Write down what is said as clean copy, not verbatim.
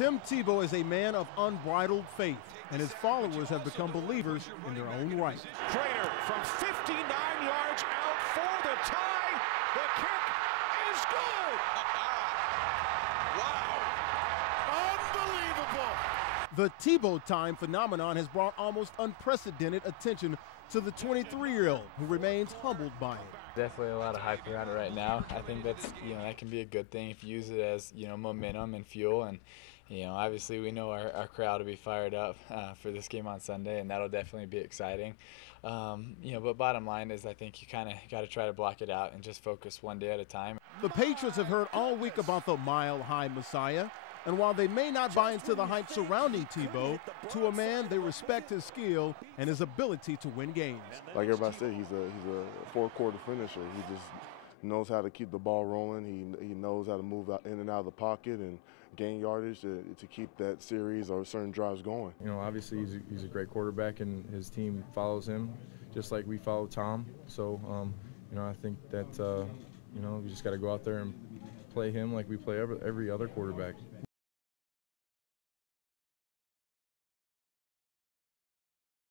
Tim Tebow is a man of unbridled faith, and his followers have become believers in their own right. Prater from 59 yards out for the tie. The kick is good. Wow. Unbelievable. The Tebow time phenomenon has brought almost unprecedented attention to the 23-year-old, who remains humbled by it. Definitely a lot of hype around it right now. I think that's, that can be a good thing if you use it as, momentum and fuel. And, obviously we know our crowd will be fired up for this game on Sunday, and that'll definitely be exciting. But bottom line is I think you kind of got to try to block it out and just focus one day at a time. The Patriots have heard all week about the mile-high Messiah, and while they may not buy into the hype surrounding Tebow, to a man they respect his skill and his ability to win games. Like everybody said, he's a four-quarter finisher. He just knows how to keep the ball rolling. He knows how to move out, in and out of the pocket and gain yardage to keep that series or certain drives going. Obviously he's a great quarterback, and his team follows him just like we follow Tom. So, I think that we just got to go out there and play him like we play every other quarterback.